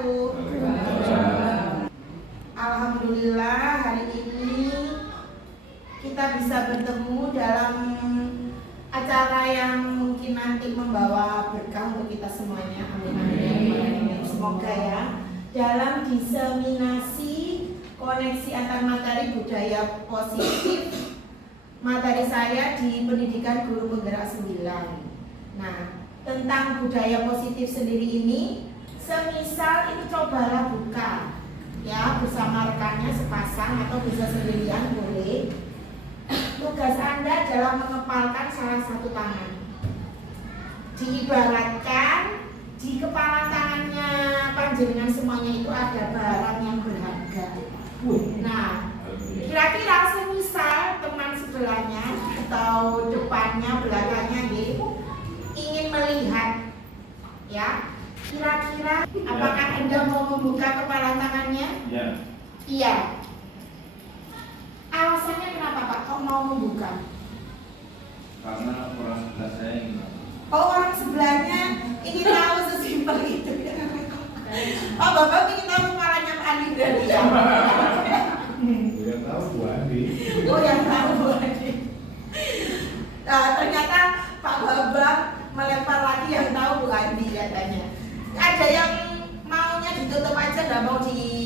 wabarakatuh. Alhamdulillah hari ini kita bisa bertemu dalam acara yang mungkin nanti membawa berkah untuk kita semuanya. Amin. Semoga ya, dalam diseminasi koneksi antar materi budaya positif, materi saya di pendidikan guru penggerak 9. Nah, tentang budaya positif sendiri ini, semisal ini cobalah buka ya bersama rekannya sepasang atau bisa sendirian boleh. Tugas Anda adalah mengepalkan salah satu tangan. Diibaratkan di kepala tangannya panjenengan semuanya itu ada barang yang berharga. Nah, kira-kira semisal teman sebelahnya atau depannya, belakangnya ingin melihat ya, kira-kira apakah Anda mau membuka kepala tangannya? Ya. Iya. Alasannya kenapa Pak kok mau membuka? Karena orang sebelah saya ingin tahu. Oh, orang sebelahnya ingin tahu sesimpel itu ya. Oh, Bapak ingin tahu kepalanya Pak Andi berarti ya? Yang tahu Bu Andi. Oh, yang tahu Bu Andi. Nah, ternyata Pak Babang melempar lagi yang tahu Bu Andi katanya. Ada yang maunya ditutup aja, nggak mau di.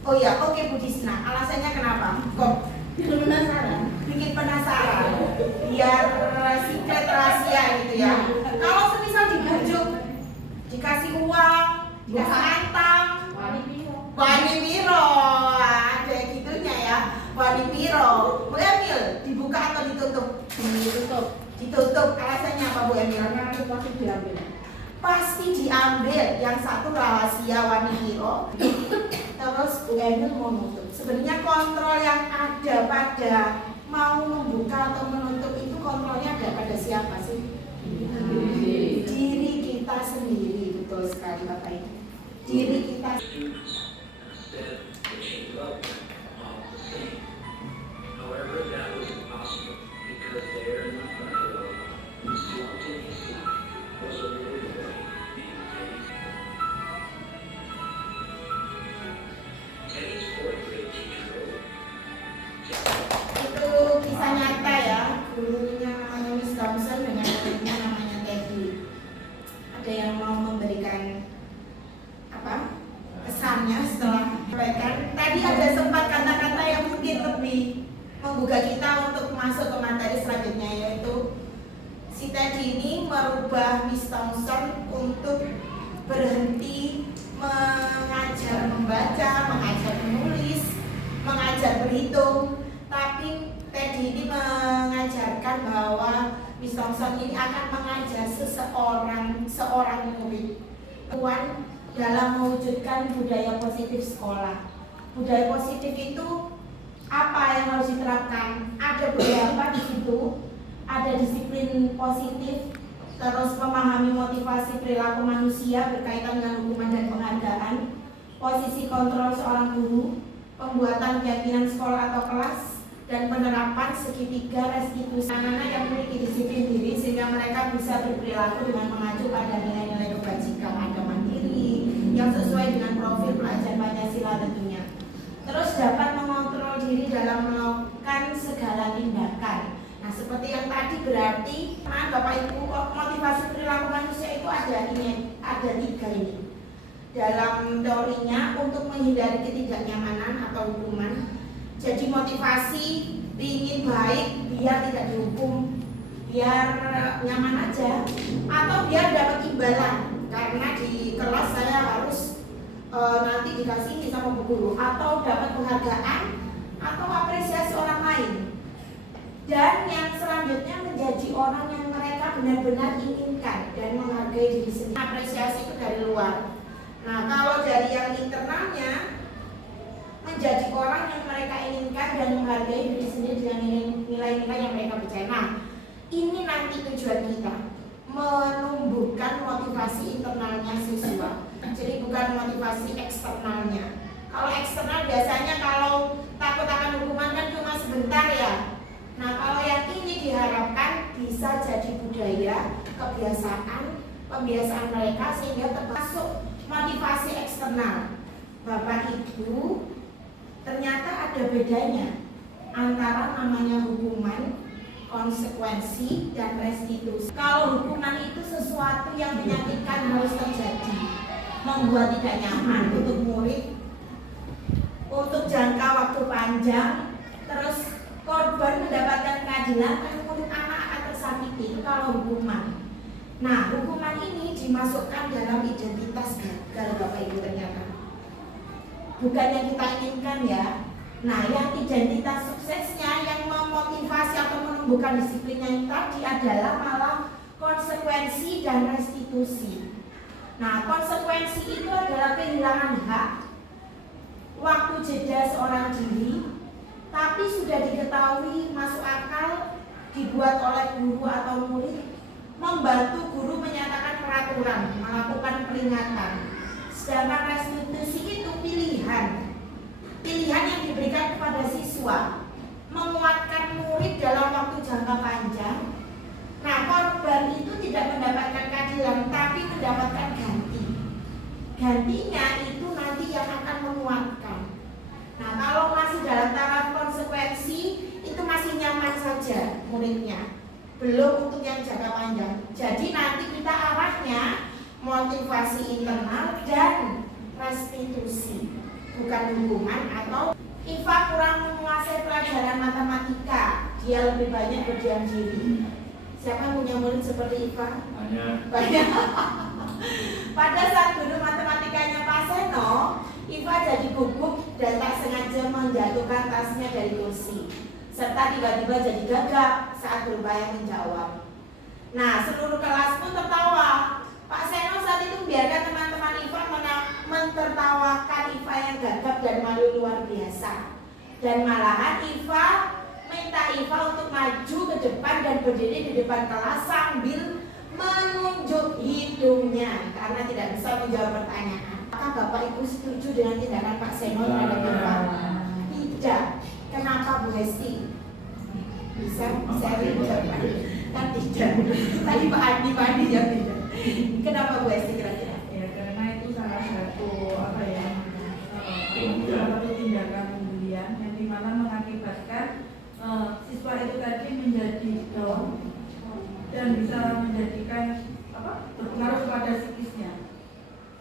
Oh ya, oke Bu Disna. Alasannya kenapa? Kok bikin penasaran? Bikin penasaran. Biar secret rahasia gitu ya. Kalau semisal dibujuk, dikasih uang, dikasih antang, wani piro, ada gitunya ya. Wani piro. Bu Emil, dibuka atau ditutup? Ditutup. Alasannya apa Bu Emil? Karena itu pasti diambil. Pasti diambil. Yang satu rahasia wani piro. Terus Bu Emil mau nutup. Sebenarnya kontrol yang ada pada mau membuka atau menutup itu kontrolnya ada pada siapa sih? Diri kita sendiri. Betul sekali Bapak Ibu. Diri kita. Itu kisah nyata ya, gurunya namanya Miss Thompson dengan muridnya namanya Teddy. Ada yang mau memberikan apa kesannya setelah menyampaikan? Tadi ada sempat kata-kata yang mungkin lebih membuka kita untuk masuk ke materi selanjutnya, yaitu si Teddy ini merubah Miss Thompson untuk berhenti mengajar membaca, mengajar menulis, mengajar berhitung. Tapi Teddy ini mengajarkan bahwa Miss Thompson ini akan mengajar seorang murid dalam mewujudkan budaya positif sekolah. Budaya positif itu apa yang harus diterapkan? Ada beberapa di situ. Ada disiplin positif, terus memahami motivasi perilaku manusia berkaitan dengan hukuman dan penghargaan, posisi kontrol seorang guru, pembuatan keyakinan sekolah atau kelas, dan penerapan segitiga restitusi anak-anak yang memiliki disiplin diri sehingga mereka bisa berperilaku dengan mengacu pada nilai-nilai kebajikan, ada mandiri yang sesuai dengan profil pelajar Pancasila tentunya. Terus dapat mengontrol diri dalam melakukan segala tindakan. Nah, seperti yang tadi berarti Bapak Ibu, motivasi perilaku manusia itu ada 3 ini. Dalam teorinya untuk menghindari ketidaknyamanan atau hukuman. Jadi motivasi ingin baik biar tidak dihukum, biar nyaman aja, atau biar dapat imbalan karena di kelas saya harus nanti dikasih ini sama bu guru, atau dapat penghargaan atau apresiasi orang lain. Dan yang selanjutnya menjadi orang yang mereka benar-benar inginkan dan menghargai diri sendiri. Apresiasi itu dari luar. Nah, kalau dari yang internalnya menjadi orang yang mereka inginkan dan menghargai diri sendiri dengan nilai-nilai yang mereka percaya. Nah, ini nanti tujuan kita, menumbuhkan motivasi internalnya siswa. Jadi bukan motivasi eksternalnya. Kalau eksternal biasanya kalau takut akan hukuman kan cuma sebentar ya. Nah, kalau yang ini diharapkan bisa jadi budaya, kebiasaan, pembiasaan mereka sehingga termasuk motivasi eksternal. Bapak Ibu, ternyata ada bedanya antara namanya hukuman, konsekuensi, dan restitusi. Kalau hukuman itu sesuatu yang menyakitkan harus terjadi, membuat tidak nyaman untuk murid, untuk jangka waktu panjang, terus korban mendapatkan keadilan, dan murid anak akan tersakiti. Itu kalau hukuman. Nah, hukuman ini dimasukkan dalam identitas gagal, Bapak Ibu, ternyata bukan yang kita inginkan ya. Nah, yang identitas suksesnya yang memotivasi atau menumbuhkan disiplinnya yang tadi adalah malah konsekuensi dan restitusi. Nah, konsekuensi itu adalah kehilangan hak, waktu jeda seorang diri, tapi sudah diketahui masuk akal, dibuat oleh guru atau murid, membantu guru menyatakan peraturan, melakukan peringatan. Sedangkan restitusi itu pilihan yang diberikan kepada siswa, menguatkan murid dalam waktu jangka panjang. Nah, korban itu tidak mendapatkan keadilan, tapi mendapatkan ganti. Gantinya itu nanti yang akan menguatkan. Nah, kalau masih dalam taraf konsekuensi, itu masih nyaman saja muridnya, belum untuk yang jangka panjang. Jadi nanti kita arahnya motivasi internal dan restitusi, bukan hukuman. Atau Iva kurang menguasai pelajaran matematika, dia lebih banyak berdiam diri. Siapa yang punya murid seperti Iva? Banyak. Pada saat guru matematikanya Pak Seno, Iva jadi gugup dan tak sengaja menjatuhkan tasnya dari kursi, serta tiba-tiba jadi gagap saat berupaya menjawab. Nah, seluruh kelas pun tertawa. Pak Seno saat itu membiarkan teman-teman Iva mentertawakan Iva yang gagap dan malu luar biasa. Dan malahan Iva minta Iva untuk maju ke depan dan berdiri di depan kelas sambil menunjuk hidungnya karena tidak bisa menjawab pertanyaan. Apakah Bapak Ibu setuju dengan tindakan Pak Seno terhadap Iva? Tidak. Kenapa Bu Hesti? Bisa sharing jawaban? Kan tidak. Tadi Pak Adi ya tidak. Kenapa Bu Hesti kira-kira? Ya, karena itu salah satu tindakan pembelian yang dimana mengakibatkan siswa itu tadi menjadi down dan bisa menjadikan berpengaruh pada psikisnya.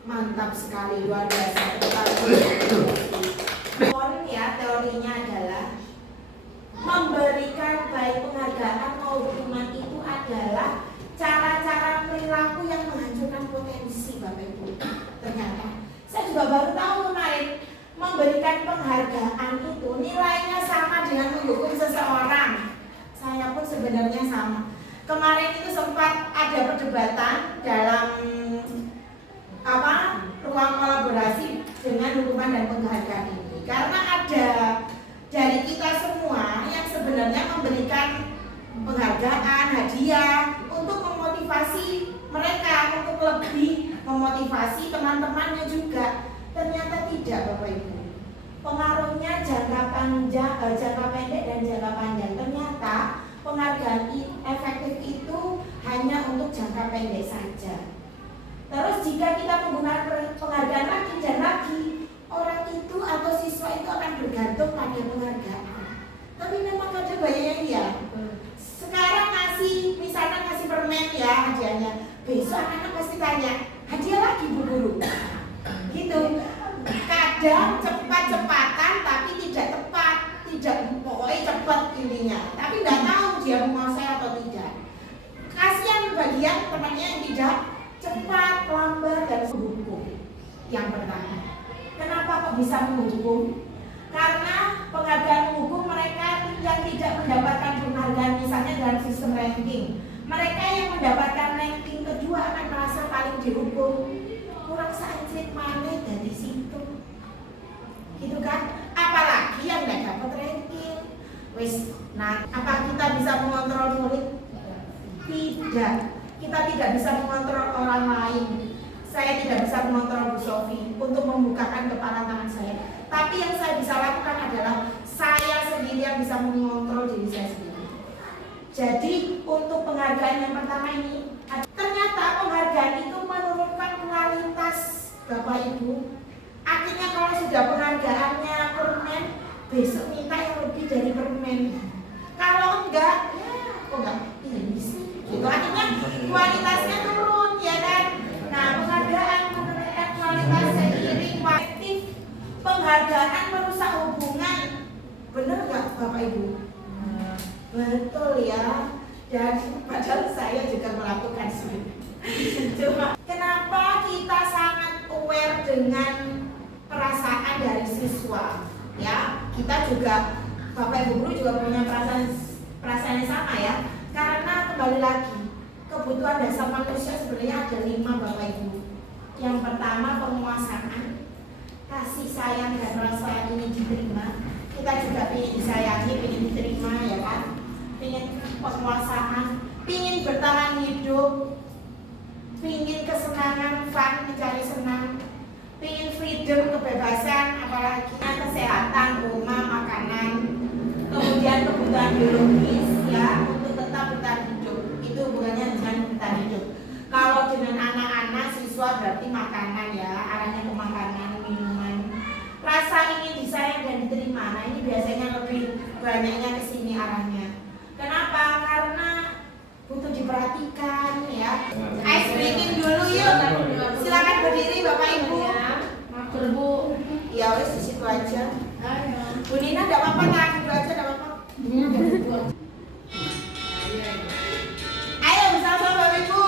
Mantap sekali, luar biasa. Ya, teorinya adalah memberikan baik penghargaan maupun hukuman itu adalah cara-cara perilaku yang menghancurkan potensi, Bapak Ibu. Ternyata saya juga baru tahu kemarin, memberikan penghargaan itu nilainya sama dengan menghukum seseorang. Saya pun sebenarnya sama. Kemarin itu sempat ada perdebatan dalam ruang kolaborasi dengan hukuman dan penghargaan ini, karena ada dari kita semua yang sebenarnya memberikan penghargaan, hadiah untuk memotivasi mereka untuk lebih memotivasi teman-temannya juga. Ternyata tidak, Bapak Ibu. Pengaruhnya jangka pendek dan jangka panjang. Ternyata penghargaan efektif itu hanya untuk jangka pendek saja. Terus jika kita menggunakan penghargaan lagi dan lagi, orang itu atau siswa itu akan bergantung pada penghargaan. Tapi memang ada banyak ya. Sekarang misalnya ngasih permen ya hadiahnya, besok anak pasti tanya, hadiah lagi Bu Guru. Gitu. Kadang cepat-cepatan tapi tidak tepat, tidak pokoknya cepat intinya. Tapi nggak tahu dia menguasai atau tidak. Kasihan bagian temannya yang tidak cepat, lambat dan menghukum. Yang pertama, kenapa kok bisa menghukum? Karena penghargaan menghukum mereka yang tidak mendapatkan penghargaan misalnya dalam sistem ranking. Mereka yang mendapatkan ranking kedua akan merasa paling dihukum. Kurang sancrit mana dari situ, gitu kan? Apalagi yang nggak dapat ranking. Nah, apa kita bisa mengontrol murid? Tidak. Kita tidak bisa mengontrol orang lain. Saya tidak bisa mengontrol Bu Sofi untuk membukakan kepala tangan saya. Tapi yang saya bisa lakukan adalah saya sendiri yang bisa mengontrol diri saya sendiri. Jadi untuk penghargaan yang pertama ini, ternyata penghargaan itu menurunkan kualitas Bapak Ibu. Artinya kalau sudah penghargaannya permen, besok minta yang lebih dari permen. Kalau enggak, ya kok enggak ini sih. Gitu. Artinya kualitasnya turun, ya kan? Nah, penghargaan menurunkan kualitas seiring waktu. Penghargaan merusak hubungan. Benar nggak Bapak Ibu? Betul ya. Dan padahal saya juga melakukan sendiri. Cuma kenapa kita sangat aware dengan perasaan dari siswa? Ya, kita juga Bapak Ibu guru juga punya perasaan yang sama ya. Karena kembali lagi, kebutuhan dasar manusia sebenarnya ada 5 Bapak Ibu. Yang pertama penguasaan, kasih sayang dan rasa ingin diterima. Kita juga ingin disayangi, ingin diterima ya kan. Ingin penguasaan, ingin bertahan hidup, ingin kesenangan, fun, mencari senang, ingin freedom, kebebasan, apalagi kesehatan, rumah, makanan, kemudian kebutuhan biologis ya untuk tetap bertahan hidup. Itu hubungannya dengan bertahan hidup. Kalau dengan anak-anak siswa berarti makanan ya, arahnya ke makanan, minuman, rasa ingin disayang dan diterima. Nah ini biasanya lebih banyaknya ke sini arahnya. Kenapa? Karena butuh diperhatikan ya. Ice breaking dulu yuk. Silakan berdiri Bapak Ibu. Matur Bu. Ya wes di situ aja. Bu Nina enggak apa-apa, tahan dulu aja enggak apa-apa. Ayo bersama Bapak Ibu.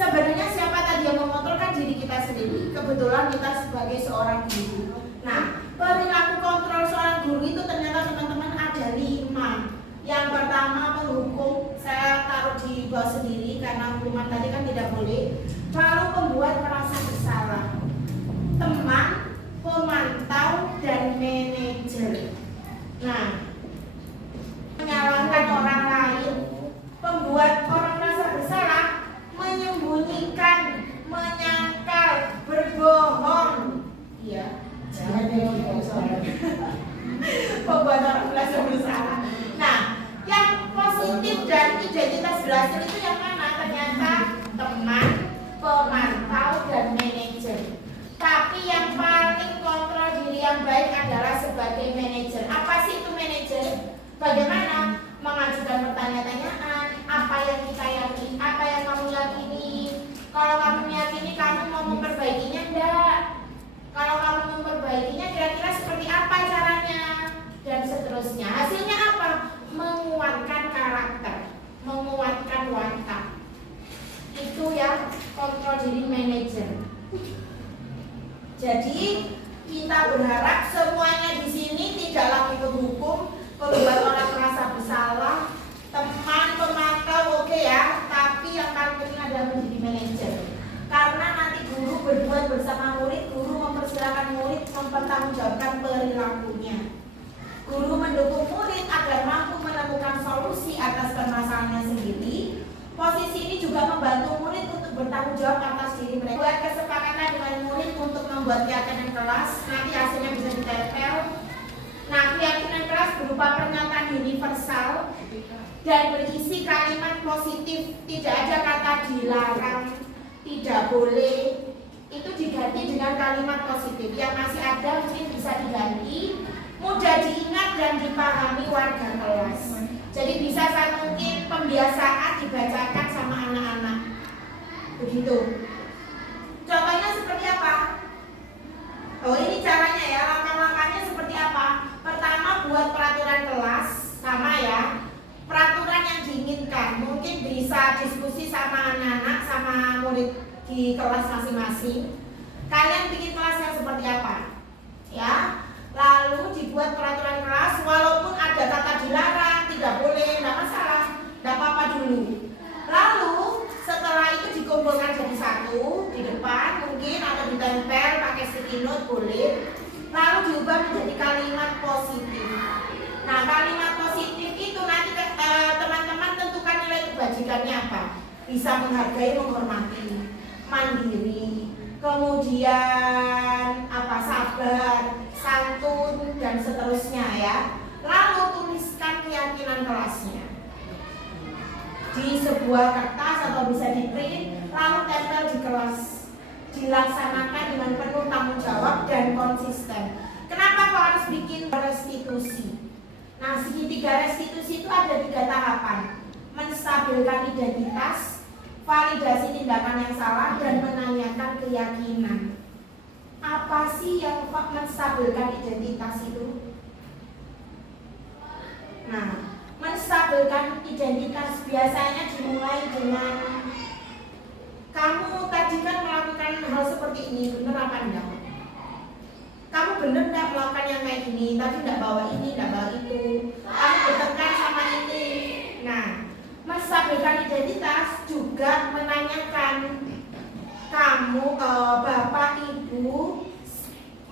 Sebenarnya siapa tadi yang mengontrolkan diri kita sendiri? Kebetulan kita sebagai seorang guru. Nah, perilaku kontrol seorang guru itu ternyata teman-teman ada 5. Yang pertama menghukum, saya taruh di bawah sendiri karena hukuman tadi kan tidak boleh. Lalu membuat merasa bersalah. Teman, pemantau, dan manajer. Nah, menyalahkan orang lain, membuat orang merasa bersalah, menyembunyikan, menyangkal, berbohong. Iya, jangan berbohong. Membuat orang merasa bersalah. Nah, yang positif dan identitas berhasil itu yang mana? Ternyata teman, pemantau, dan manajer. Tapi yang paling kontrol diri yang baik adalah sebagai manajer. Apa sih itu manajer? Bagaimana mengajukan pertanyaan-pertanyaan, apa yang kita yakini, apa yang kamu yakini. Kalau kamu meyakini, kamu mau memperbaikinya enggak? Kalau kamu memperbaikinya, kira-kira seperti apa caranya? Dan seterusnya. Hasilnya apa? Menguatkan karakter, menguatkan watak. Itu ya kontrol diri manajer. Jadi kita berharap semuanya di sini tidak lagi menghukum, membuat orang merasa bersalah. Teman, pemantau oke ya, tapi yang paling penting adalah menjadi manajer. Karena nanti guru berbuat bersama murid, guru mempersilahkan murid mempertanggungjawabkan perilakunya. Guru mendukung murid agar mampu menemukan solusi atas permasalahannya sendiri. Posisi ini juga membantu murid untuk bertanggung jawab atas diri mereka. Buat kesepakatan dengan murid untuk membuat keyakinan kelas, nanti hasilnya bisa ditempel. Nah, keyakinan kelas berupa pernyataan universal dan berisi kalimat positif, tidak ada kata dilarang, tidak boleh. Itu diganti dengan kalimat positif. Yang masih ada mungkin bisa diganti, mudah diingat dan dipahami warga kelas. Jadi bisa saat mungkin pembiasaan dibacakan sama anak-anak. Begitu. Contohnya seperti apa? Oh, ini caranya ya, langkah-langkahnya seperti apa? Pertama, buat peraturan kelas, sama ya. Peraturan yang diinginkan, mungkin bisa diskusi sama anak-anak, sama murid di kelas masing-masing. Kalian bikin kelasnya seperti apa? Ya. Lalu dibuat peraturan kelas, walaupun ada kata dilarang, tidak boleh, tidak masalah, tidak apa-apa dulu. Lalu setelah itu dikumpulkan jadi satu di depan, mungkin atau ditempel pakai sticky note boleh. Lalu diubah menjadi kalimat positif. Nah, kalimat positif itu nanti teman-teman tentukan nilai kebajikannya apa. Bisa menghargai, menghormati, mandiri, kemudian apa, sabar, santun, dan seterusnya ya. Lalu tuliskan keyakinan kelasnya di sebuah kertas atau bisa di print, lalu tempel di kelas. Dilaksanakan dengan penuh tanggung jawab dan konsisten. Kenapa kok harus bikin restitusi? Nah, segitiga restitusi itu ada 3 tahapan: menstabilkan identitas, validasi tindakan yang salah, dan menanyakan keyakinan. Apa sih yang menstabilkan identitas itu? Nah, menstabilkan identitas biasanya dimulai dengan kamu tadi kan melakukan hal seperti ini, benar apa enggak? Kamu benar enggak melakukan yang kayak gini? Tadi enggak bawa ini, enggak bawa itu. Kamu bertengkar sama ini. Nah, menstabilkan identitas juga menanyakan kamu, bapak, ibu,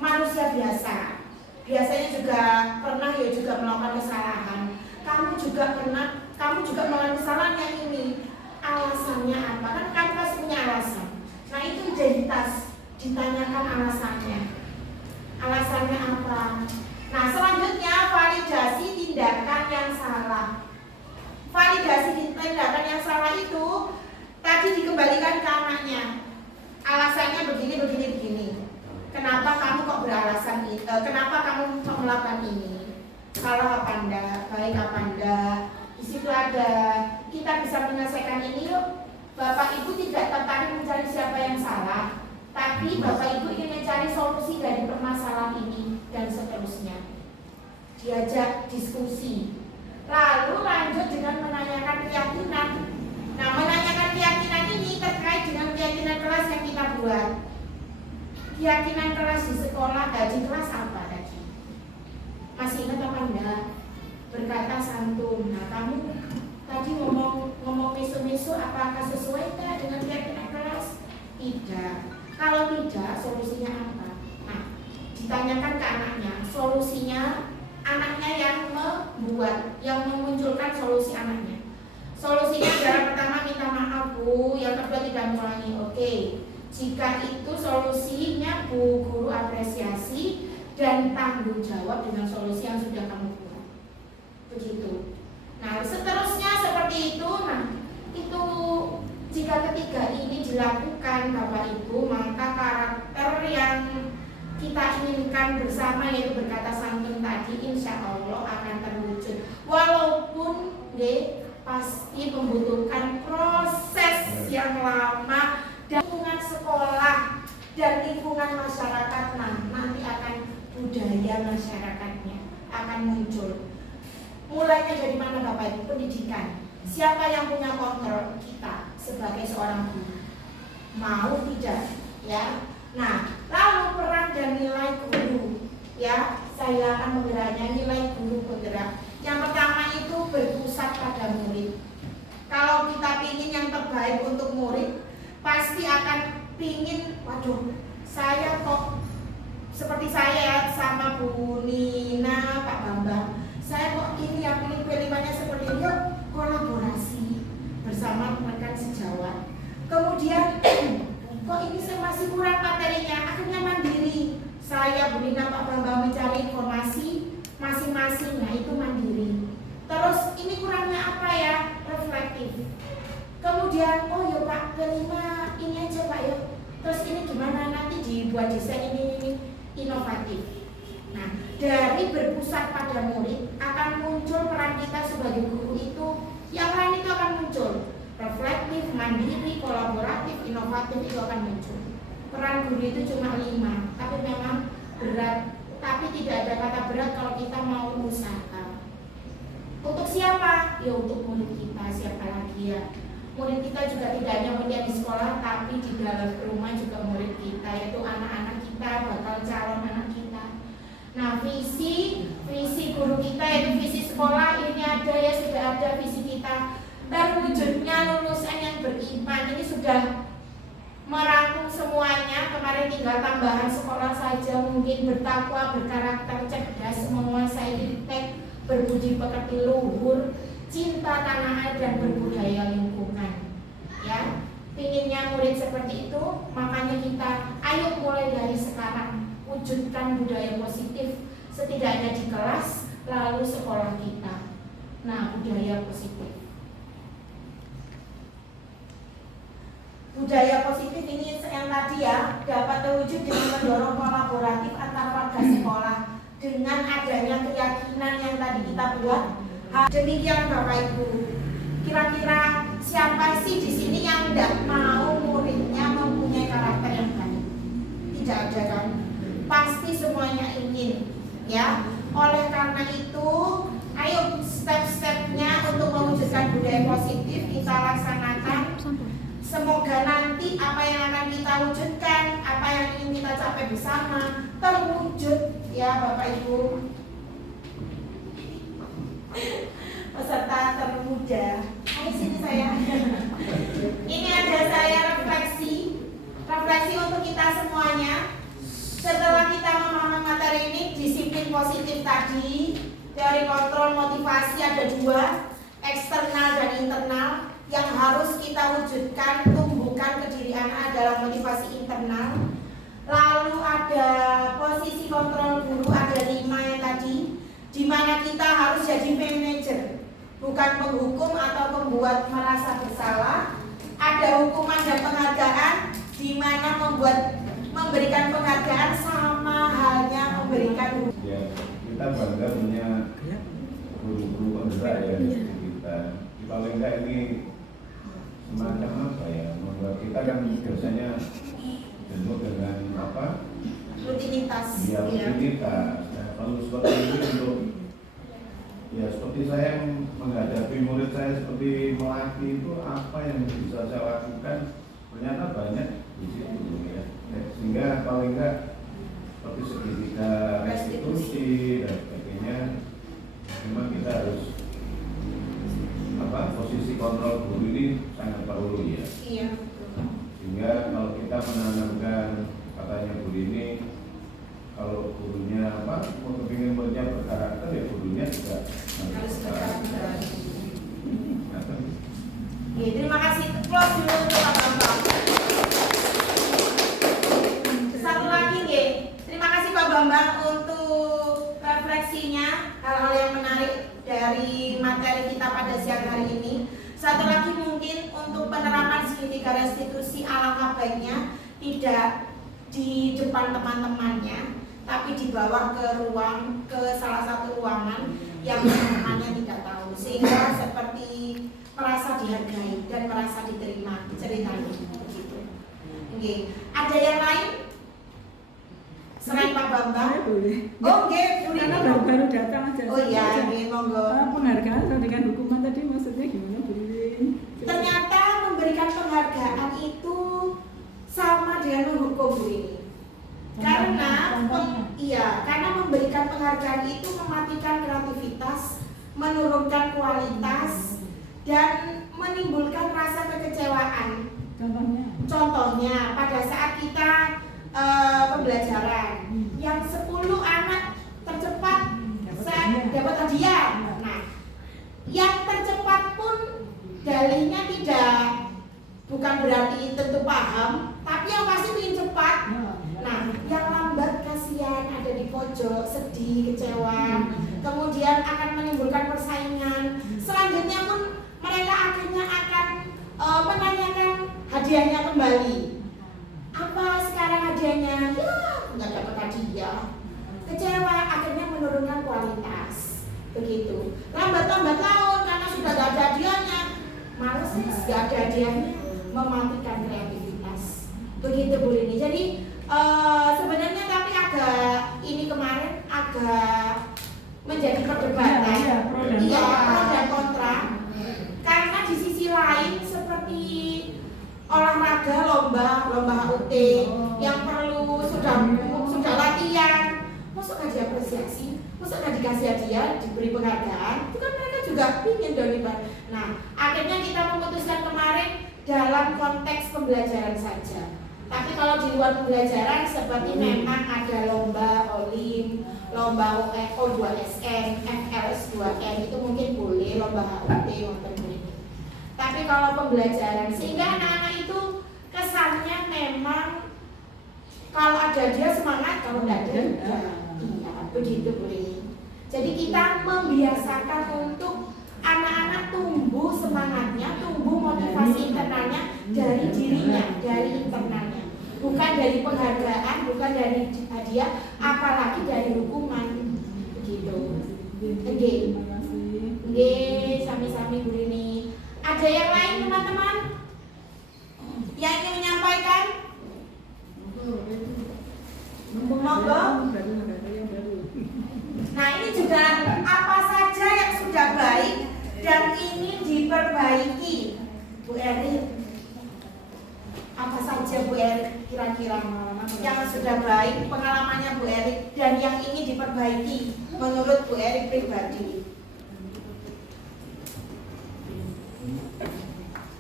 manusia biasa. Biasanya juga pernah ya juga melakukan kesalahan. Kamu juga melakukan kesalahan yang ini. Alasannya apa? Kan kamu pasti punya alasan. Nah, itu identitas, ditanyakan alasannya. Alasannya apa? Nah, selanjutnya validasi tindakan yang salah. Validasi tindakan yang salah itu tadi dikembalikan ke anaknya. Alasannya begini. Kenapa kamu kok beralasan itu? Kenapa kamu melakukan ini? Salah apa enggak? Baik apa enggak? Di situ ada, kita bisa menyelesaikan ini yuk. Bapak Ibu tidak tertarik mencari siapa yang salah, tapi Bapak Ibu ingin mencari solusi dari permasalahan ini, dan seterusnya. Diajak diskusi. Lalu lanjut dengan menanyakan keyakinan. Nah, menanyakan keyakinan ini terkait dengan keyakinan kelas yang kita buat. Keyakinan kelas di sekolah, di kelas apa tadi? Masih ingat apa enggak? Berkata santun. Nah, kamu tadi ngomong misu-misu, apakah sesuai dengan keyakinan kelas? Tidak. Kalau tidak, solusinya apa? Nah, ditanyakan ke anaknya. Solusinya anaknya yang membuat, yang memunculkan solusi anaknya. Solusinya adalah pertama minta maaf Bu, yang kedua tidak mengulangi. Oke. Jika itu solusinya Bu Guru apresiasi dan tanggung jawab dengan solusi yang sudah kamu buat. Begitu. Nah, seterusnya seperti itu. Nah, itu jika ketiga ini dilakukan Bapak Ibu, maka karakter yang kita inginkan bersama, yaitu berkata santun tadi, insya Allah akan terwujud. Walaupun pasti membutuhkan proses yang lama dan lingkungan sekolah dan lingkungan masyarakat. Nah, nanti akan budaya masyarakatnya akan muncul. Mulainya dari mana Bapak Ibu? Pendidikan. Siapa yang punya kontrol? Kita sebagai seorang guru. Mau tidak? Ya. Nah, lalu peran dan nilai guru. Ya, saya akan menggeraknya nilai guru bergerak. Yang pertama itu berpusat pada murid. Kalau kita ingin yang terbaik untuk murid, pasti akan pingin, waduh, saya kok seperti saya sama Bu Nina, Pak Bambang, saya kok ini yang pilih-pilihnya seperti ini. Yuk kolaborasi bersama rekan sejawat. Kemudian kok ini masih kurang materinya, akhirnya mandiri. Saya Bu Nina, Pak Bambang mencari informasi masing-masing. Nah, itu mandiri. Terus ini kurangnya gimana nanti dibuat desain ini inovatif. Nah, dari berpusat pada murid akan muncul peran kita sebagai guru itu, yang lain itu akan muncul. Reflektif, mandiri, kolaboratif, inovatif itu akan muncul. Peran guru itu cuma 5, tapi memang berat. Tapi tidak ada kata berat kalau kita mau usaha. Untuk siapa? Ya untuk murid kita, siapa lagi ya? Murid kita juga tidak hanya murid di sekolah, tapi di dalam rumah juga murid kita, yaitu anak-anak kita, bakal calon anak kita. Nah, visi guru kita yaitu visi sekolah ini ada ya, sudah ada visi kita. Terwujudnya lulusan yang beriman ini sudah merangkum semuanya. Kemarin tinggal tambahan sekolah saja, mungkin bertakwa, berkarakter cerdas, menguasai iptek, berbudi pekerti luhur, cinta tanah air dan berbudaya lingkungan. Ya, pinginnya murid seperti itu, makanya kita ayo mulai dari sekarang wujudkan budaya positif setidaknya di kelas lalu sekolah kita. Nah, budaya positif. Budaya positif ini yang tadi ya dapat terwujud dengan mendorong kolaboratif antar warga sekolah dengan adanya keyakinan yang tadi kita buat. Demikian Bapak Ibu. Kira-kira siapa sih di sini yang tidak mau muridnya mempunyai karakter yang baik? Tidak ada kan? Pasti semuanya ingin, ya. Oleh karena itu, ayo step-stepnya untuk mewujudkan budaya positif kita laksanakan. Semoga nanti apa yang akan kita wujudkan, apa yang ingin kita capai bersama terwujud, ya Bapak Ibu. Peserta termuda, ayo sini saya. Ini ada saya refleksi untuk kita semuanya. Setelah kita memahami materi ini, disiplin positif tadi, teori kontrol motivasi ada 2, eksternal dan internal. Yang harus kita wujudkan, tumbuhkan ke diri anak adalah motivasi internal. Lalu ada posisi kontrol guru, ada 5 yang tadi, di mana kita harus jadi manajer, bukan penghukum atau membuat merasa bersalah. Ada hukuman dan penghargaan, di mana memberikan penghargaan sama halnya memberikan hukuman. Ya, kita bangga punya guru-guru penggerak ya di kita. Paling enggak ini semacam apa ya, membuat kita kan biasanya jenuh dengan apa? Rutinitas. Ya, rutinitas. Nah, kalau seperti ini untuk ya seperti saya menghadapi murid saya seperti melatih itu apa yang bisa saya lakukan, ternyata banyak di situ ya. Sehingga paling enggak seperti segitiga restitusi dan sebagainya, memang kita harus posisi kontrol guru ini sangat perlu ya. Iya. Sehingga kalau kita menanamkan katanya guru ini, kalau gurunya mau kepingin muridnya berkarakter ya gurunya juga Harus berkarakter. Nah, Terima kasih. Close dulu untuk Pak Bambang. Satu lagi nggih. Terima kasih Pak Bambang untuk refleksinya, hal-hal yang menarik dari materi kita pada siang hari ini. Satu lagi mungkin untuk penerapan segitiga restitusi, alangkah baiknya tidak di depan teman-temannya, tapi dibawa ke salah satu ruangan yang teman-temannya tidak tahu, sehingga seperti merasa dihargai dan merasa diterima ceritanya begitu. Oke, ada yang lain? Selain Pak Bambang? Boleh. Oh, oke, Karena baru datang aja. Oh iya, oke, monggo. Penghargaan dengan hukuman tadi maksudnya gimana, Bu Lilin? Ternyata memberikan penghargaan itu sama dengan menghukum, Bu Lilin. Karena memberikan penghargaan itu mematikan kreativitas, menurunkan kualitas, dan menimbulkan rasa kekecewaan. Contohnya pada saat kita pembelajaran yang 10 anak tercepat saya dapat hadiah. Nah, yang tercepat pun dalihnya bukan berarti tentu paham, tapi yang pasti ingin cepat. Nah, yang lambat kasihan ada di pojok, sedih, kecewa, kemudian akan menimbulkan persaingan. Selanjutnya pun mereka akhirnya akan menanyakan hadiahnya kembali. Apa sekarang hadiahnya, ya nggak dapat hadiah, kecewa, akhirnya menurunkan kualitas, begitu. Lambat-lambat laun karena sudah gak ada hadiahnya, males nih, gak ada hadiahnya, mematikan kreativitas, begitu Bu Rini. Jadi sebenarnya tapi agak ini kemarin agak menjadi perdebatan, iya pro dan kontra, karena di sisi lain seperti olahraga lomba HUT yang perlu sudah latihan, masuk nggak diapresiasi, masuk nggak dikasih hadiah, diberi penghargaan, itu kan mereka juga ingin doliban. Nah, akhirnya kita memutuskan kemarin dalam konteks pembelajaran saja. Tapi kalau di luar pembelajaran seperti memang ada lomba Olim, lomba O2SN, FLS2N itu mungkin boleh, lomba HUT untuk ini. Tapi kalau pembelajaran, sehingga anak-anak itu kesannya memang kalau ada dia semangat, kalau tidak ada tidak. Iya, begitu Bu Rini. Jadi kita membiasakan untuk anak-anak tumbuh semangatnya, tumbuh motivasi internalnya dari dirinya, dari internalnya, bukan dari penghargaan, bukan dari hadiah, apalagi dari hukuman, begitu. Oke, sami-sami Bu Rini. Ada yang lain teman-teman yang ingin menyampaikan? Monggo. Nah, ini juga apa saja yang sudah baik dan ingin diperbaiki, Bu Eri. Apa saja Bu Eri kira-kira yang sudah baik pengalamannya Bu Eri dan yang ingin diperbaiki menurut Bu Eri pribadi?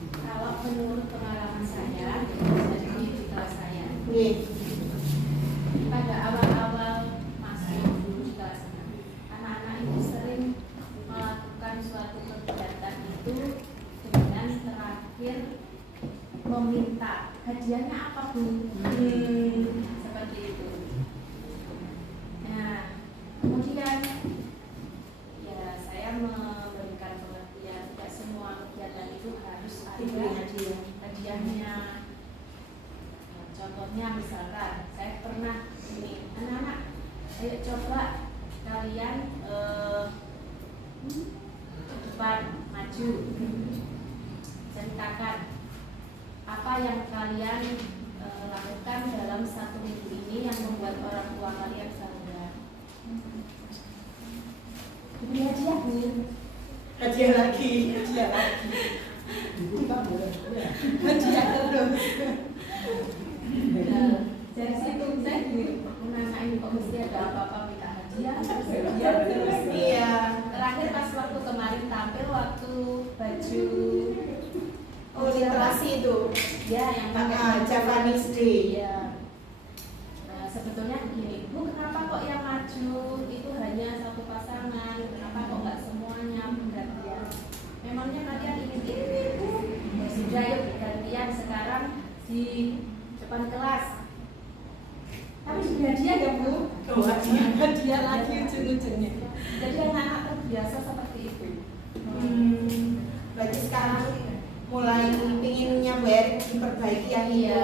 Kalau menurut pengalaman saya di kelas saya, pada awal-awal masuk di kelas anak-anak itu sering melakukan suatu kegiatan itu dengan terakhir meminta hadiahnya apa Bu? Seperti itu. Nah, kemudian ya saya memberikan pengertian tidak semua kegiatan itu harus ada hadiahnya. Contohnya misalkan saya pernah ini, anak-anak ayo coba kalian ke depan maju, ceritakan apa yang kalian lakukan dalam 1 minggu ini yang membuat orang tua kalian bangga. Beri hadiah Bu. Hadiah lagi. Hadiah terus. Dari situ saya menanyain kok mesti ada apa-apa minta hadiah terus. Iya. Terakhir pas waktu kemarin tampil waktu baju Literasi itu. ya yang pakai Japanese Day. ya. Nah, sebetulnya begini, Bu, kenapa kok yang maju itu hanya satu pasangan? Kenapa kok nggak semuanya gantian? Memangnya kalian ingin ini Bu? Ya sudah, yuk gantian sekarang di depan kelas. Tapi sudah hadiah ya Bu? Oh, hadiah lagi ujung-ujungnya. Jadi anak-anak terbiasa seperti itu. Berarti sekarang mulai pinginnya Bu Eri diperbaiki yang itu.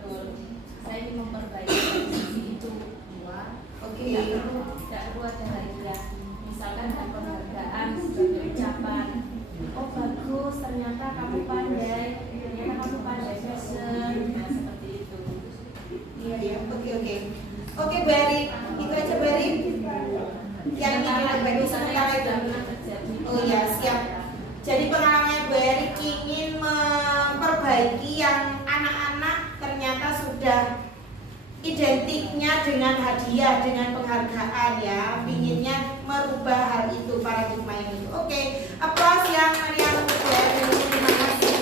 Betul. Saya ingin memperbaiki sisi itu. Oke. Tidak perlu ada hadiah. Misalkan ada penghargaan sebagai ucapan. Oh bagus, ternyata kamu pandai. Ternyata kamu pandai fashion. Nah seperti itu. Iya. Oke. Oke Bu Eri, itu aja Bu Eri. Yang ingin diperbaiki sementara itu. Oh iya, siap. Jadi pengalamannya Bu Eri ingin memperbaiki yang anak-anak ternyata sudah identiknya dengan hadiah, dengan penghargaan ya. Inginnya merubah hal itu, paradigma yang itu. Oke, applause yang meriah untuk Bu Eri. Terima kasih.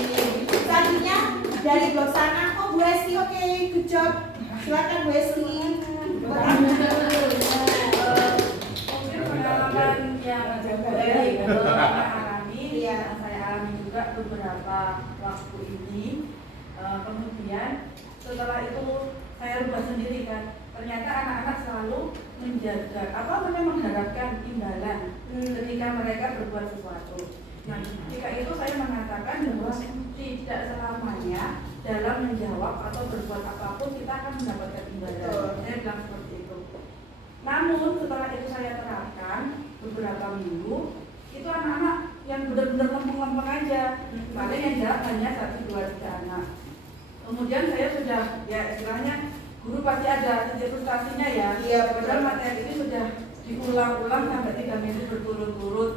Selanjutnya dari blok sana, oh Bu Esti, oke, good job. Silakan Bu Esti. Mungkin pengalaman yang Bu Eri alami, yang saya alami juga beberapa waktu ini. Kemudian setelah itu saya rubah sendiri kan. Ternyata anak-anak selalu menjaga mengharapkan imbalan ketika mereka berbuat sesuatu. Nah, ketika itu saya mengatakan bahwa tidak selamanya dalam menjawab atau berbuat apapun kita akan mendapatkan imbalan. Betul. Saya bilang seperti itu. Namun setelah itu saya terapkan beberapa minggu, itu anak-anak yang benar-benar lempeng-lempeng aja, paling yang jawab hanya 1, 2, 3 anak. Kemudian saya sudah, ya istilahnya guru pasti ada titik frustasinya ya. Iya, Padahal betul. materi ini sudah diulang-ulang sampai 3 minggu berturut-turut.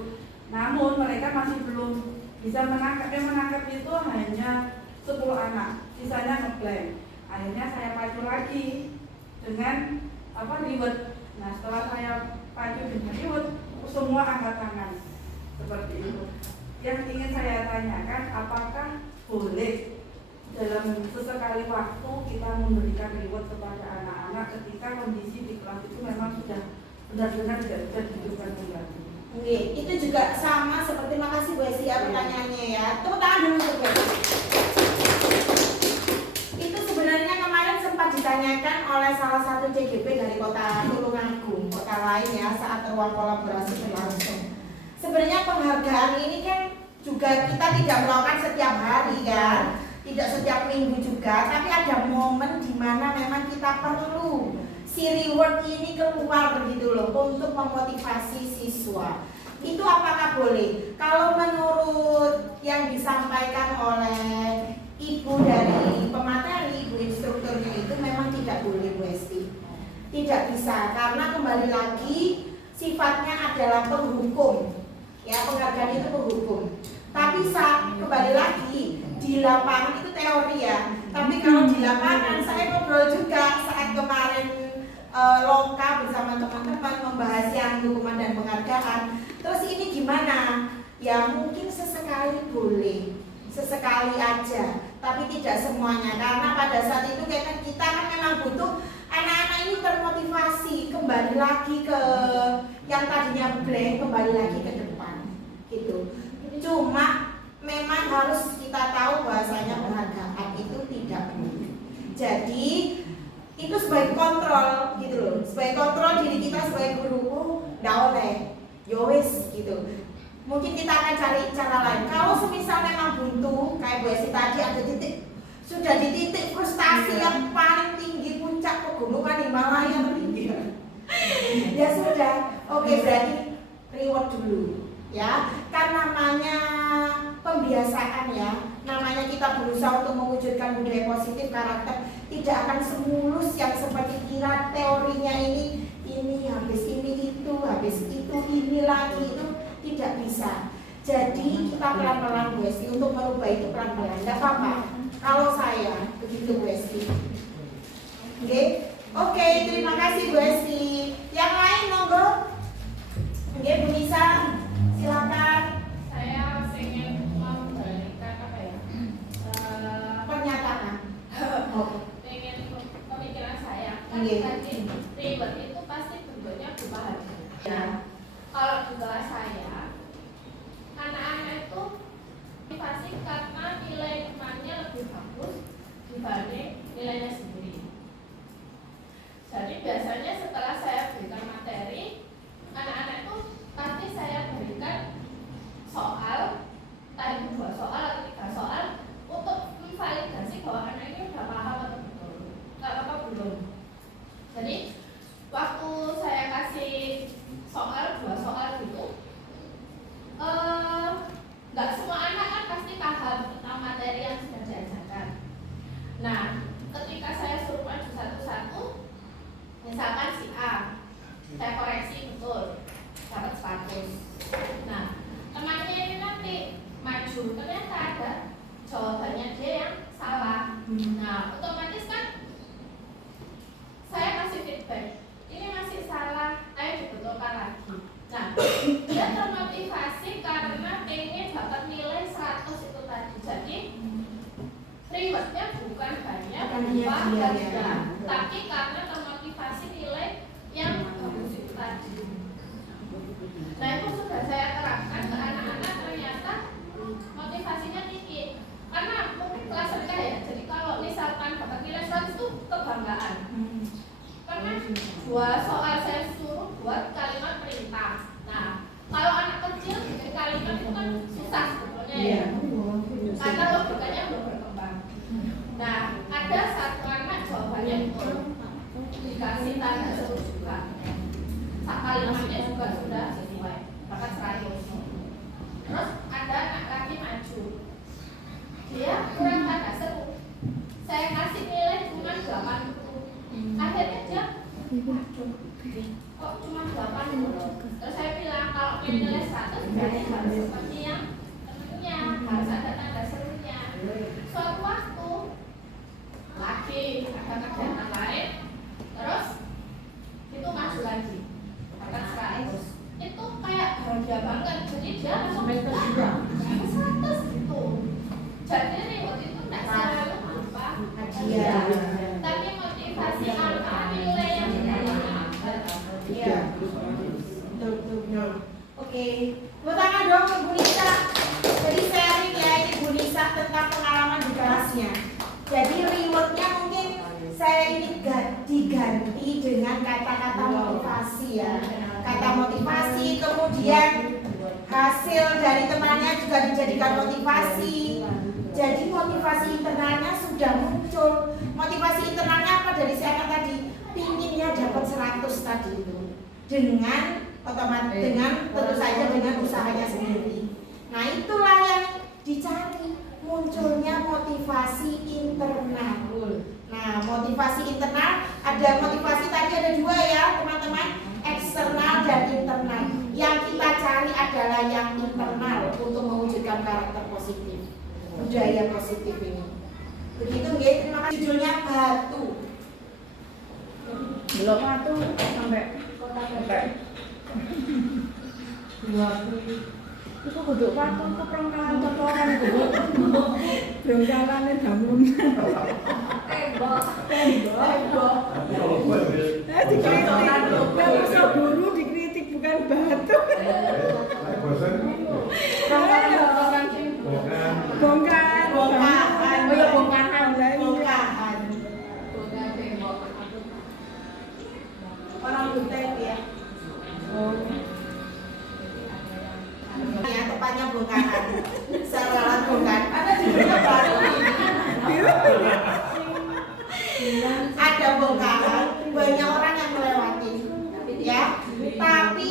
Namun mereka masih belum bisa menangkap. Yang menangkap itu hanya 10 anak, sisanya ngeblank. Akhirnya saya pacu lagi dengan reward. Nah setelah saya pacu dengan reward, semua angkat tangan seperti itu. Yang ingin saya tanyakan, apakah boleh dalam sesekali waktu kita memberikan reward kepada anak-anak ketika kondisi di kelas itu memang sudah benar-benar tidak bisa dihidupkan kembali? Oke, itu juga sama seperti, makasih Bu Esi ya pertanyaannya ya. Tepuk tangan dulu untuk Bu Esi. Itu sebenarnya kemarin sempat ditanyakan oleh salah satu CGP dari kota Tulungagung, kota lain ya, saat ruang kolaborasi berlangsung. Sebenarnya penghargaan ini kan juga kita tidak melakukan setiap hari kan, tidak setiap minggu juga, tapi ada momen di mana memang kita perlu si reward ini keluar begitu loh untuk memotivasi siswa. Itu apakah boleh? Kalau menurut yang disampaikan oleh ibu dari pemateri, ibu instrukturnya itu memang tidak boleh Bu Esti. Tidak bisa, karena kembali lagi sifatnya adalah penghukum. Ya, penghargaan itu penghukum. Tapi kembali lagi di lapangan itu teori ya. Tapi kalau di lapangan saya ngobrol juga saat kemarin Loka bersama teman-teman membahas yang hukuman dan penghargaan. Terus ini gimana? Ya mungkin sesekali boleh, sesekali aja, tapi tidak semuanya. Karena pada saat itu kita kan memang butuh anak-anak ini termotivasi kembali lagi ke yang tadinya blank, kembali lagi ke depan, gitu. Cuma memang harus kita tahu bahwasanya penghargaan itu tidak boleh. Jadi itu sebagai kontrol gitu loh, sebagai kontrol diri kita sebagai guru. Oh, nggak oleh, yowes gitu. Mungkin kita akan cari cara lain. Kalau semisal memang buntu, kayak Bu Esi tadi ada titik, sudah di titik frustasi yang paling tinggi, puncak pegunungan Himalaya tertinggi. Ya sudah, oke, berarti reward dulu, ya. Kan namanya pembiasaan ya, namanya kita berusaha untuk mewujudkan budaya positif karakter. Tidak akan semulus yang seperti kira teorinya ini habis ini itu, habis itu ini lagi, itu tidak bisa. Jadi kita pelan-pelan Bu Esti untuk merubah itu pelan-pelan. Tidak apa-apa kalau saya begitu Bu Esti. Oke, terima kasih Bu Esti. Yang lain monggo. Oke, Bu Nisa, silakan. Saya ingin memberikan Pernyataan. pengen pemikiran saya kan Iya. tadi reward itu pasti bentuknya berupa hadiah. Ya. Kalau di kelas saya anak-anak itu motivasi karena nilai temannya lebih bagus dibanding nilainya sendiri. Jadi biasanya setelah saya berikan materi, anak-anak itu pasti saya berikan soal, tadi 2 soal atau 3 soal untuk memvalidasi bahwa anak ini sudah paham atau betul, atau belum. Jadi waktu saya kasih soal 2 soal gitu, nggak semua anak kan pasti paham tentang materi yang sudah diajarkan. Nah, ketika saya suruh maju satu-satu, misalkan si A, saya koreksi betul, dapat 100. Nah, temannya ini nanti maju, ternyata ada jawabannya dia yang salah. Nah, otomatis kan saya kasih feedback, ini masih salah, ayo dibetulkan lagi. Nah, dia termotivasi karena pengen dapat nilai 100 itu tadi. Jadi rewardnya bukan hanya berupa hadiah, tapi karena termotivasi nilai yang bagus itu tadi. Nah, itu sudah saya terapkan ke anak-anak, ternyata motivasinya tinggi. Karena mungkin kelas rendah ya, jadi kalau misalkan dapat nilai 100 itu kebanggaan. Karena 2 soal saya suruh buat kalimat perintah. Nah, kalau anak kecil bikin kalimat itu kan susah sebetulnya ya, karena logikanya belum berkembang. Nah, kita nggak seru juga. Kalimatnya juga sudah sesuai, bakat 100. Terus ada anak lagi maju, dia kurang ada seru. Saya kasih nilai cuma 80. Akhirnya dia, waduh, kok cuma 80. Terus saya bilang kalau nilai 100 jadi harus seperti yang temennya, harus ada tanda serunya. Suatu waktu lagi ada kerjaan lain, terus itu maju lagi, bakat 100. Itu kayak bahagia banget, jadi dia langsung 100 gitu. Jadi reward itu tidak selalu apa Iya. tapi motivasi apa nilai yang didapat. Iya. Betul. Oke. Tepuk tangan dong ke Bu Nisa. Jadi sharing ya ini Bu Nisa tentang pengalaman di kelasnya. Jadi rewardnya mungkin saya ini diganti dengan kata-kata motivasi ya. Kata motivasi, kemudian hasil dari temannya juga dijadikan motivasi. Jadi motivasi internalnya sudah muncul. Motivasi internalnya apa dari saya tadi? Pinginnya dapat 100 tadi itu. Dengan otomatis dengan tentu saja dengan usahanya sendiri. Nah, itulah yang dicari, munculnya motivasi internal. Nah, motivasi internal ada motivasi tadi ada 2 ya, teman-teman. Eksternal dan internal. Yang kita cari adalah yang internal untuk mewujudkan karakter positif. Budaya positif ini. Begitu nggih, terima kasih. Judulnya batu. Belum satu sampai itu kudu patung ke perengkalan kotoran itu berengkalannya damlum Tembok. dikritik nggak bisa guru dikritik bukan batu bongkar Bongkahan. oh ya bongkahan lah iya Bongkahan. Orang butek ya. Ya, tepatnya bongkahan. Saya ralat bongkar. Ada judulnya baru. Ada bongkahan, banyak orang yang melewati, ya. Tapi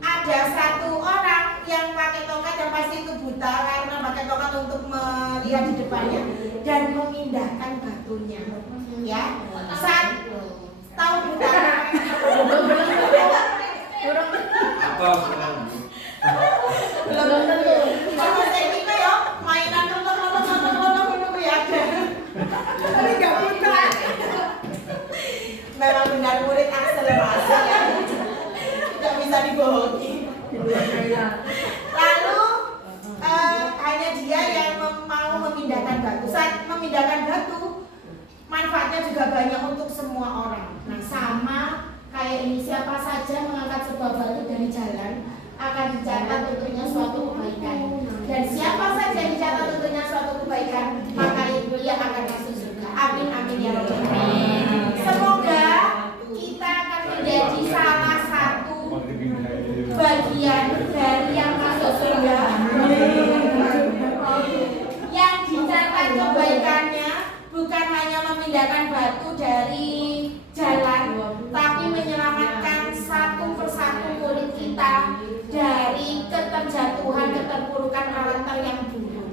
ada satu orang yang pakai tongkat yang pasti itu buta karena pakai tongkat untuk melihat di depannya dan memindahkan batunya, ya. Saat tahu buta. Belum tentu. Kalau saya kira ya mainan nonton ya ada. Tapi nggak buta. Memang benar murid akselerasi ya. Tidak bisa dibohongi. Lalu hanya dia yang mau memindahkan batu. Saat memindahkan batu, manfaatnya juga banyak untuk semua orang. Nah, sama kayak ini, siapa saja mengangkat sebuah batu dari jalan akan dicatat untuknya suatu kebaikan. Dan siapa saja yang dicatat untuknya suatu kebaikan, maka dia akan masuk surga. Amin amin ya rabbal alamin. Semoga kita akan menjadi salah satu bagian dari yang masuk surga. Yang dicatat kebaikannya bukan hanya memindahkan batu dari jalan, tapi menyelamatkan satu persatu murid kita dari keterjatuhan, keterpurukan karakter yang buruk.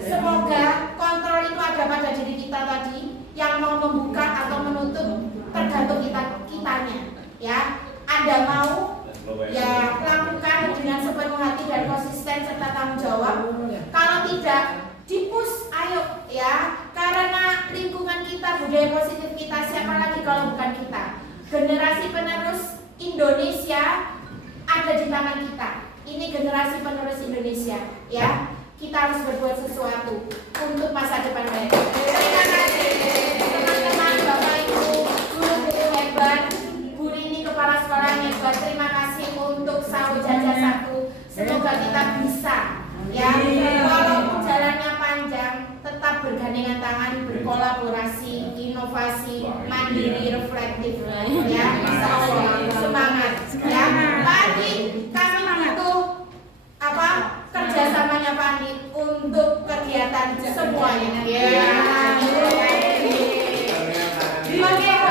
Semoga kontrol itu ada pada diri kita tadi, yang mau membuka atau menutup tergantung kitanya. Ya, Anda mau ya lakukan dengan sepenuh hati dan konsisten serta tanggung jawab. Kalau tidak, dipus, ayo ya, karena lingkungan kita, budaya positif kita, siapa lagi kalau bukan kita. Generasi penerus Indonesia ada di tangan kita. Ini generasi penerus Indonesia, ya. Kita harus berbuat sesuatu untuk masa depan mereka. Terima kasih teman-teman, Bapak Ibu, guru-guru hebat, Bu Rini kepala sekolah hebat. Terima kasih untuk Sawo Jajah 1. Semoga kita bisa, ya, walaupun jalannya panjang, tetap bergandengan tangan, berkolaborasi, inovasi, mandiri, reflektif, ya. Insya Allah, semangat, ya. Pagi kami butuh apa? Kerjasamanya Pak Andi untuk kegiatan semuanya. Ya. Oke.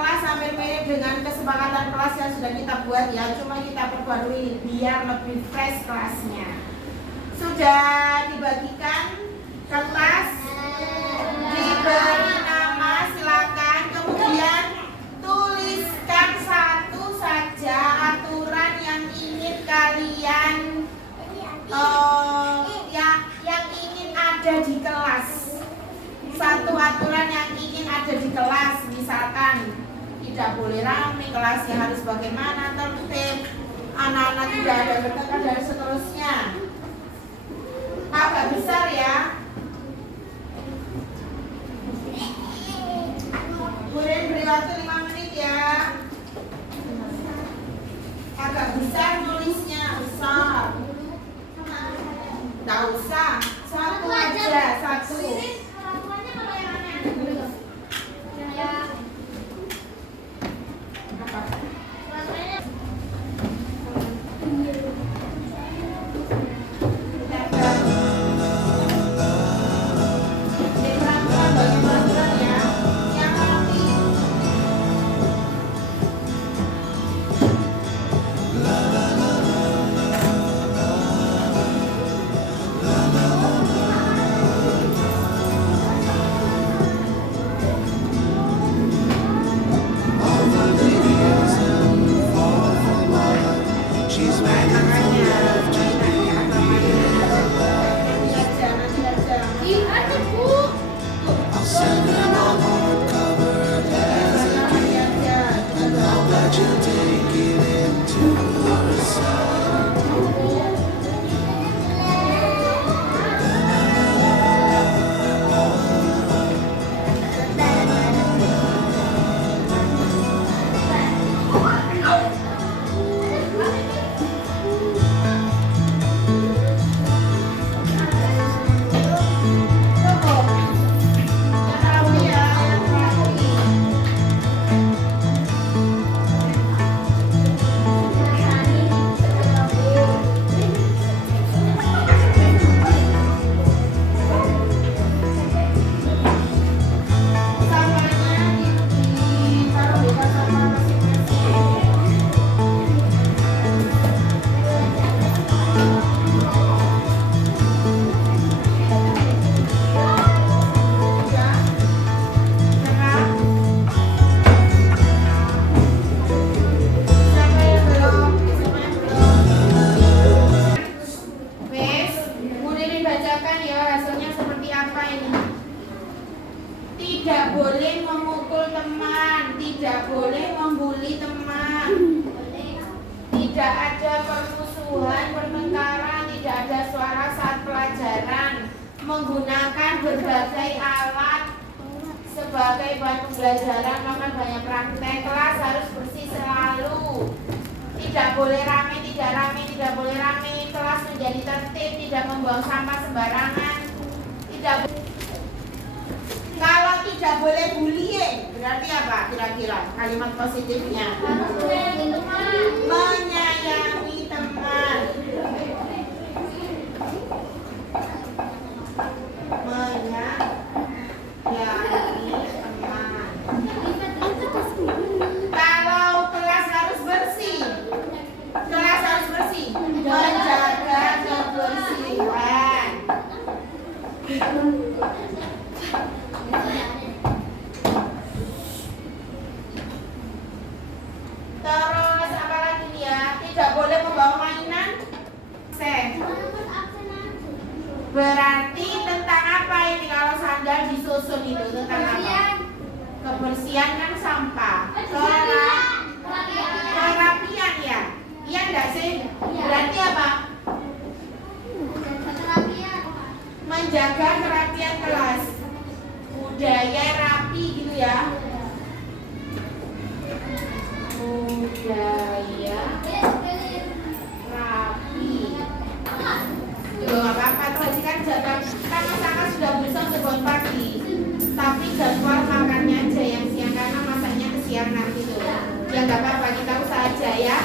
kelas hampir mirip dengan kesepakatan kelas yang sudah kita buat ya, cuma kita perbarui biar lebih fresh kelasnya. Sudah dibagikan kertas, diberi nama, silakan. Kemudian tuliskan satu saja aturan yang ingin kalian yang ingin ada di kelas. Satu aturan yang ingin ada di kelas, misalkan tidak boleh rame, kelasnya harus bagaimana, tertib, anak-anak tidak ada bertengkar dan seterusnya. Agak besar ya. Kemudian beri waktu 5 menit ya. Agak besar nulisnya, besar. Gak usah, satu aja, satu. Tidak boleh memukul teman, tidak boleh membuli teman, tidak ada permusuhan, pertengkaran, tidak ada suara saat pelajaran, menggunakan berbagai alat sebagai bahan pembelajaran, melakukan banyak praktek, kelas harus bersih selalu, tidak boleh rame, tidak boleh rame, kelas menjadi tertib, tidak membuang sampah sembarangan, tidak. Kalau tidak boleh bullying, berarti apa kira-kira kalimat positifnya? Menyayangi teman. Menyayangi teman. Kalau kelas harus bersih, menjaga kebersihan. Terus apa lagi nih ya? Tidak boleh membawa mainan. Berarti tentang apa ini kalau sandal disusun itu tentang apa? Kebersihan kan sampah. Kerapian ya? Iya enggak sih? Berarti apa? Menjaga kerapian kelas. Budaya rapi gitu ya. Budaya rapi. Loh nggak apa-apa tuh aja kan jadwal kan masakan sudah bisa untuk buat pagi. Tapi jadwal makannya aja yang siang karena masaknya kesiangan gitu. Ya nggak apa-apa kita usaha aja ya.